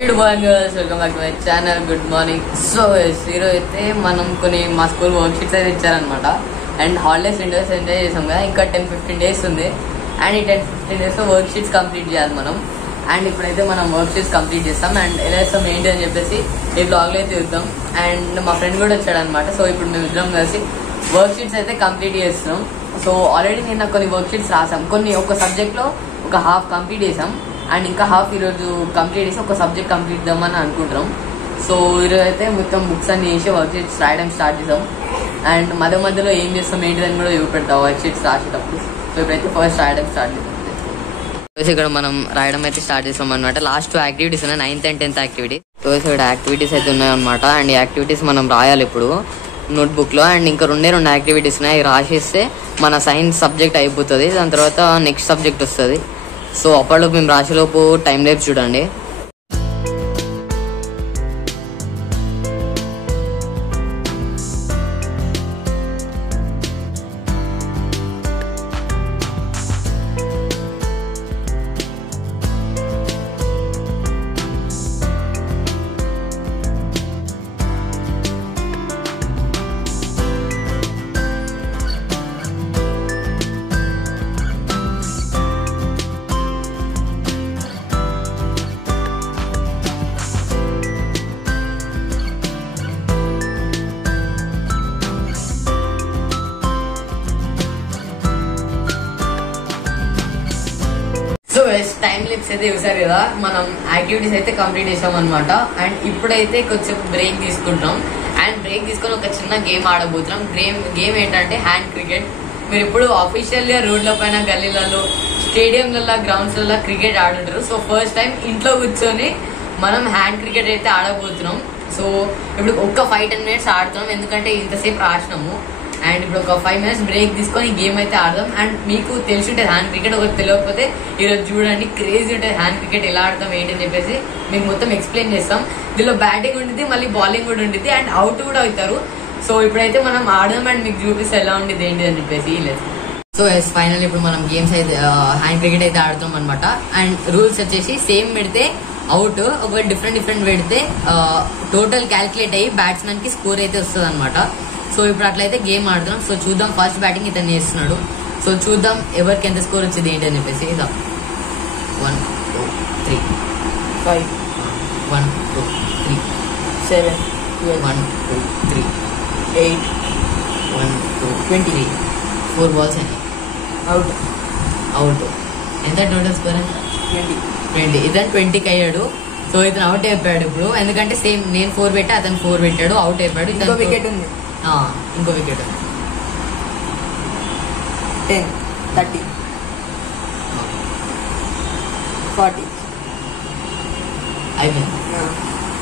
Good morning girls, welcome back to my channel. Good morning. So ఈరోజు అయితే మనం కొన్ని మా స్కూల్ వర్క్ షీట్స్ అయితే ఇచ్చారనమాట. అండ్ హాలిడేస్ విండోస్ ఎంజాయ్ చేసాం కదా, ఇంకా 10-15 days ఉంది. అండ్ ఈ 10-15 days వర్క్ షీట్స్ కంప్లీట్ చేయాలి మనం. అండ్ ఇప్పుడైతే మనం వర్క్ షీట్స్ కంప్లీట్ చేస్తాం. అండ్ ఎలా చేస్తాం ఏంటి అని చెప్పేసి ఈ బ్లాగ్లో అయితే చూద్దాం. అండ్ మా ఫ్రెండ్ కూడా వచ్చాడు అనమాట. సో ఇప్పుడు మేము ఇద్దరం కలిసి వర్క్ షీట్స్ అయితే కంప్లీట్ చేస్తున్నాం. సో ఆల్రెడీ నిన్న కొన్ని వర్క్ షీట్స్ రాసాం. కొన్ని ఒక సబ్జెక్ట్లో ఒక హాఫ్ కంప్లీట్ చేసాం. అండ్ ఇంకా హాఫ్ ఈరోజు కంప్లీట్ చేసి ఒక సబ్జెక్ట్ కంప్లీట్ చేద్దామని అనుకుంటున్నాం. సో ఈరోజు అయితే మొత్తం బుక్స్ అన్ని వేసి వర్క్ షీట్స్ రాయడం స్టార్ట్ చేసాం. అండ్ మధ్యలో ఏం చేస్తాం ఏంటిదని కూడా చూపెడతాం వర్క్ షీట్స్ రాసేటప్పుడు. సో ఇప్పుడైతే ఫస్ట్ రాయడం స్టార్ట్ చేద్దాం. ఇక్కడ మనం రాయడం అయితే స్టార్ట్ చేస్తాం అనమాట. లాస్ట్ 2 యాక్టివిటీస్ ఉన్నాయి, 9th and 10th activity. So ఇక్కడ యాక్టివిటీస్ అయితే ఉన్నాయన్నమాట. అండ్ ఈ యాక్టివిటీస్ మనం రాయాలి ఇప్పుడు నోట్బుక్లో. అండ్ ఇంకా 2 యాక్టివిటీస్ ఉన్నాయి, అవి రాసేస్తే మన సైన్స్ సబ్జెక్ట్ అయిపోతుంది. దాని తర్వాత నెక్స్ట్ సబ్జెక్ట్ వస్తుంది. సో అప్పటిలోపు మేము రాసేలోపు టైం లైఫ్ చూడండి. సో టైం లిప్స్ అయితే చూసారు కదా, మనం యాక్టివిటీస్ అయితే కంప్లీట్ చేసాం అనమాట. అండ్ ఇప్పుడైతే కొంచెం బ్రేక్ తీసుకుంటాం. అండ్ బ్రేక్ తీసుకొని ఒక చిన్న గేమ్ ఆడబోతున్నాం. గేమ్ ఏంటంటే హ్యాండ్ క్రికెట్. మీరు ఇప్పుడు అఫీషియల్గా రోడ్ల పైన, గల్లీలలో, స్టేడియంలలో, గ్రౌండ్స్లలో క్రికెట్ ఆడుంటారు. సో ఫస్ట్ టైం ఇంట్లో కూర్చొని మనం హ్యాండ్ క్రికెట్ అయితే ఆడబోతున్నాం. సో ఇప్పుడు ఒక్క 5-10 minutes ఆడుతున్నాం, ఎందుకంటే ఇంతసేపు రాసినాము. అండ్ ఇప్పుడు ఒక 5 minutes బ్రేక్ తీసుకొని గేమ్ అయితే ఆడదాం. అండ్ మీకు తెలిసి ఉంటుంది హ్యాండ్ క్రికెట్, ఒకటి తెలియకపోతే ఈరోజు చూడండి, క్రేజీ ఉంటుంది హ్యాండ్ క్రికెట్ ఎలా ఆడతాం ఏంటని చెప్పేసి మీకు మొత్తం ఎక్స్ప్లెయిన్ చేస్తాం. దీనిలో బ్యాటింగ్ ఉంటుంది, మళ్ళీ బౌలింగ్ కూడా ఉంటుంది, అండ్ అవుట్ కూడా అవుతారు. సో ఇప్పుడైతే మనం ఆడదాం అండ్ మీకు చూపిస్తే ఎలా ఉంటుంది ఏంటి అని చెప్పేసి. సో ఫైనల్ ఇప్పుడు మనం గేమ్స్ అయితే హ్యాండ్ క్రికెట్ అయితే ఆడుతాం అనమాట. అండ్ రూల్స్ వచ్చేసి సేమ్ పెడితే అవుట్, ఒక డిఫరెంట్ పెడితే టోటల్ క్యాల్కులేట్ అయ్యి బ్యాట్స్మెన్ కి స్కోర్ అయితే వస్తుంది అనమాట. సో ఇప్పుడు అట్లయితే గేమ్ ఆడుతున్నాం. సో చూద్దాం, ఫస్ట్ బ్యాటింగ్ ఇతను చేస్తున్నాడు. సో చూద్దాం ఎవరికి ఎంత స్కోర్ వచ్చింది ఏంటి అని చెప్పేసి. 1 2 3 5 1 2 3 7 1 2 3 8 1 2 23 4 balls అని అవుట్. ఎంత టోటల్ స్కోర్? 20. ఇతను 20కి అయ్యాడు. సో ఇతను అవుట్ అయిపోయాడు ఇప్పుడు, ఎందుకంటే సేమ్ నేను 4 పెట్టా, అతను 4 పెట్టాడు, అవుట్ అయిపోయాడు. ఇంకో వికెట్ ఉంది. 10 30 40 అయిపోయింది.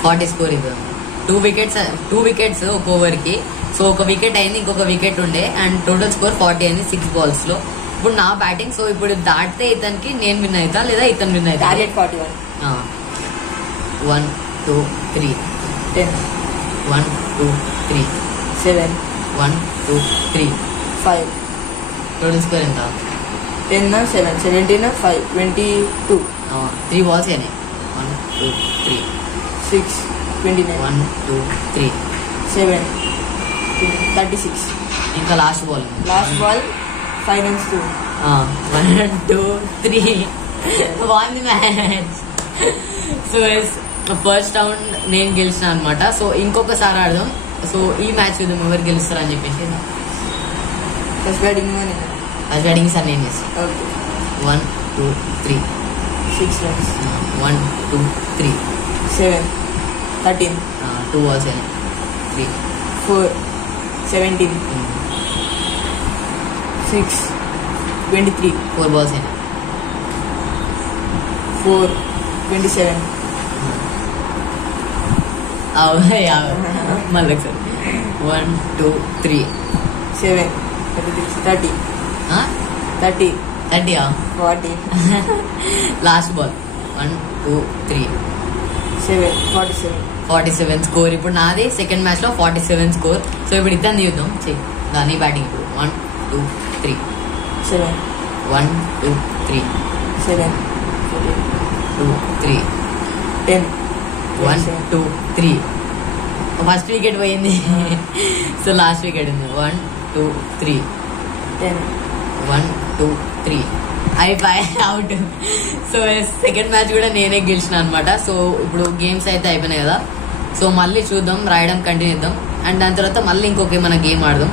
40 స్కోర్ ఇప్పుడు. 2 వికెట్స్ ఒక ఓవర్ కి. సో ఒక వికెట్ అయింది, ఇంకొక వికెట్ ఉండే. అండ్ టోటల్ స్కోర్ 40 అయింది 6 balls లో. ఇప్పుడు నా బ్యాటింగ్. సో ఇప్పుడు దాటితే ఇతనికి నేను విన్ అవుతా, లేదా ఇతను విన్ అవుతా. 1 2 3 10 1 2 3 7 1 2 3 5 టోటల్ స్కోర్ ఎంత? 10 7 17 5 22 3 balls అయినాయి. 1 2 3 6 29 1 2 3 7 36. ఇంకా లాస్ట్ బాల్ 5 runs 2 1 2 3 బాగుంది మ్యాచ్. సో ఫస్ట్ రౌండ్ నేను గెలిచిన అనమాట. సో ఇంకొకసారి ఆడదాం. సో ఈ మ్యాచ్ చూద్దాం ఎవరు గెలుస్తారు అని చెప్పేసి. ఫస్ట్ బ్యాటింగ్ సార్ నేను చేస్తాను. 1 2 3 6 runs 1 2 3 7 13 2 balls అయినాయి. 3 4 17 6 23 4 balls అయినాయి. 4 27 మళ్ళీ సార్ 1 2 3 7 30 30 40 లాస్ట్ బాల్ 1 2 3 7 47 స్కోర్. ఇప్పుడు నాది సెకండ్ మ్యాచ్ లో 47 స్కోర్. సో ఇప్పుడు ఇద్దరు చూద్దాం. దాని బ్యాటింగ్ ఇప్పుడు 1 2 3 7 1 2 3 7 2 3 10 1 2 3 ఫస్ట్ వికెట్ పోయింది. సో లాస్ట్ వికెట్ ఉంది. 1 2 3 1 2 3 అయిపోయి అవుట్. సో సెకండ్ మ్యాచ్ కూడా నేనే గెలిచిన అనమాట. సో ఇప్పుడు గేమ్స్ అయితే అయిపోయినాయి కదా. సో మళ్ళీ చూద్దాం, రాయడం కంటిన్యూ చేద్దాం. అండ్ దాని తర్వాత మళ్ళీ ఇంకొక మన గేమ్ ఆడదాం.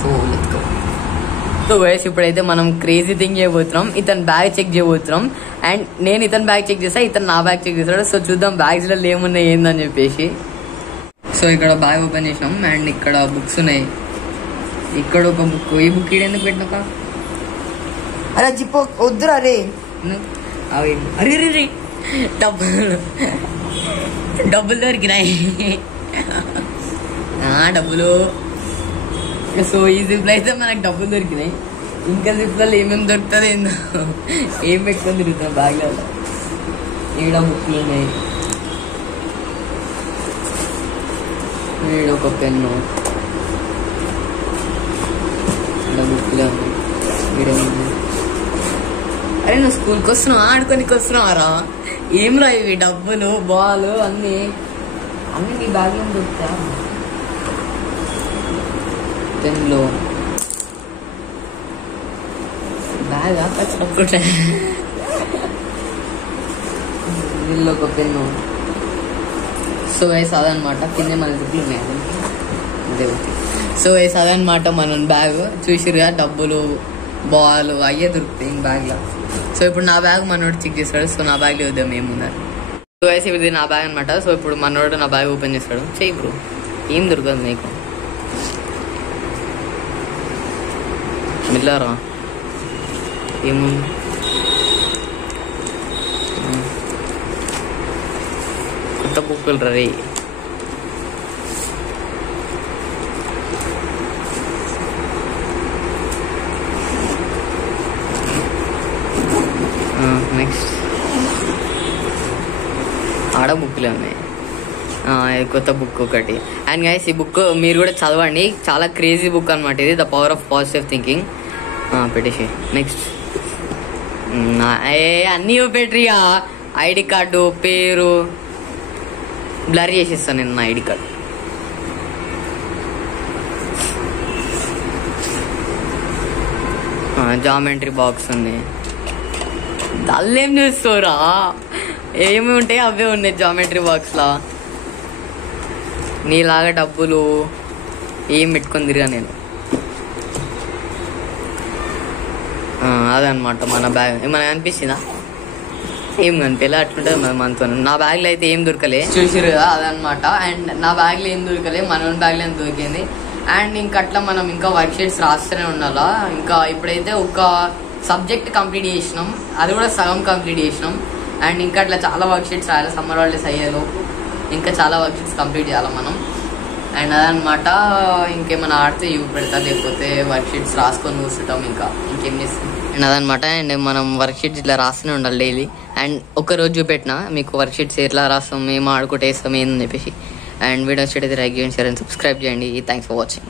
So let's go. So guys ఇప్పుడైతే మనం క్రేజీ థింగ్ చేయబోతున్నాం. ఇతను బ్యాగ్ చెక్ చేయబోతున్నాం. అండ్ నేను ఇతను బ్యాగ్ చెక్ చేస్తా, ఇతను నా బ్యాగ్ చెక్ చేస్తాడు. సో చూద్దాం బ్యాగ్స్లో ఏమున్నాయి ఏందని చెప్పేసి. సో ఇక్కడ బ్యాగ్ ఓపెన్ చేసినాం. అండ్ ఇక్కడ బుక్స్ ఉన్నాయి. ఇక్కడ ఒక బుక్. ఈ బుక్ ఇక్కడ ఎందుకు పెట్టినాక అరే జిప్పో వద్దురా రే. అవి అరే రే డబ్బులు దొరికినాయి. డబ్బులు. సో ఈ జిప్లో అయితే మనకు డబ్బులు దొరికినాయి. ఇంకా జిప్లలో ఏమేమి దొరుకుతుంది ఏందో ఏం పెట్టుకొని తిరుగుతున్నాం బ్యాగ్లలో. ఈడ బుక్లు ఉన్నాయి. ఈడ ఒక పెన్ను. ఈడ బుక్లు ఉన్నాయి. ఈడ ఉంది. అరే నువ్వు స్కూల్కి వస్తున్నావా, ఆడుకోనికి వస్తున్నావారా? ఏం రా ఇవి? డబ్బులు, బాల్ అన్నీ నీ బ్యాగ్లో దొరుకుతా. పెన్లో బ్యాగ్ వచ్చినప్పుడు వీళ్ళు ఒక పెన్ను. సో వేసి అదనమాట. కింద మన జిప్లు ఉన్నాయి దేవుడికి. సో వేసి అదనమాట మన బ్యాగ్. చూసిరుగా డబ్బులు, బాల్ అయ్యే దొరుకుతాయి బ్యాగ్లో. సో ఇప్పుడు నా బ్యాగ్ మనోడు చెక్ చేస్తాడు. సో నా బ్యాగ్లో ఉదయం ఏముందని. సో వేసి ఇది నా బ్యాగ్ అనమాట. సో ఇప్పుడు మనోడు నా బ్యాగ్ ఓపెన్ చేస్తాడు. చెయ్యి బ్రో, ఏం దొరకదు నీకు. మిల్లారా ఏముంది? కొత్త బుక్కులు రే. నెక్స్ట్ ఆడ బుక్లే ఉన్నాయి. కొత్త బుక్ ఒకటి. అండ్ గైస్ ఈ బుక్ మీరు కూడా చదవండి. చాలా క్రేజీ బుక్ అనమాట ఇది. The power of positive thinking. పెట్టేసి నెక్స్ట్ అన్నీ పెట్టిగా. ఐడి కార్డు, పేరు బ్లర్ చేసేస్తాను నేను నా ఐడి కార్డు. జామెంట్రీ బాక్స్ ఉంది. దల్లేం చూస్తావురా? ఏమి ఉంటాయి అవే ఉన్నాయి జామెట్రీ బాక్స్లా. నీలాగా డబ్బులు ఏం పెట్టుకొని తిరిగా నేను. అదనమాట మన బ్యాగ్. ఏమైనా అనిపించిందా? ఏం కనిపించలే. అట్లుంటుంది మనతో. నా బ్యాగ్లో అయితే ఏం దొరకలే, చూసిరు కదా అదనమాట. అండ్ నా బ్యాగ్లో ఏం దొరకలే, మన బ్యాగ్లో ఏం దొరికింది. అండ్ ఇంకా అట్లా మనం ఇంకా వర్క్ షీట్స్ రాస్తూనే ఉండాలా. ఇంకా ఇప్పుడైతే ఒక సబ్జెక్ట్ కంప్లీట్ చేసినాం, అది కూడా సగం కంప్లీట్ చేసినాం. అండ్ ఇంకా అట్లా చాలా వర్క్ షీట్స్ రాయాలి. సమ్మర్ హాలిడేస్ అయ్యేలోపు ఇంకా చాలా వర్క్ షీట్స్ కంప్లీట్ చేయాలి మనం. అండ్ అదనమాట. ఇంకేమైనా ఆడితే ఇవి పెడతా, లేకపోతే వర్క్ షీట్స్ రాసుకొని కూర్చుంటాం. ఇంకా ఇంకేం చేస్తాం. అండ్ అదనమాట. అండ్ మనం వర్క్ షీట్స్ ఇట్లా రాస్తూనే ఉండాలి డైలీ. అండ్ ఒక్కరోజు చూపెట్టినా మీకు వర్క్ షీట్స్ ఎట్లా రాస్తాం, మేము ఆడుకుంటే వేస్తాం ఏందని చెప్పేసి. అండ్ వీడియో వచ్చేటైతే లైక్ చేయండి, షేర్ అండ్ సబ్స్క్రైబ్ చేయండి. Thanks for watching.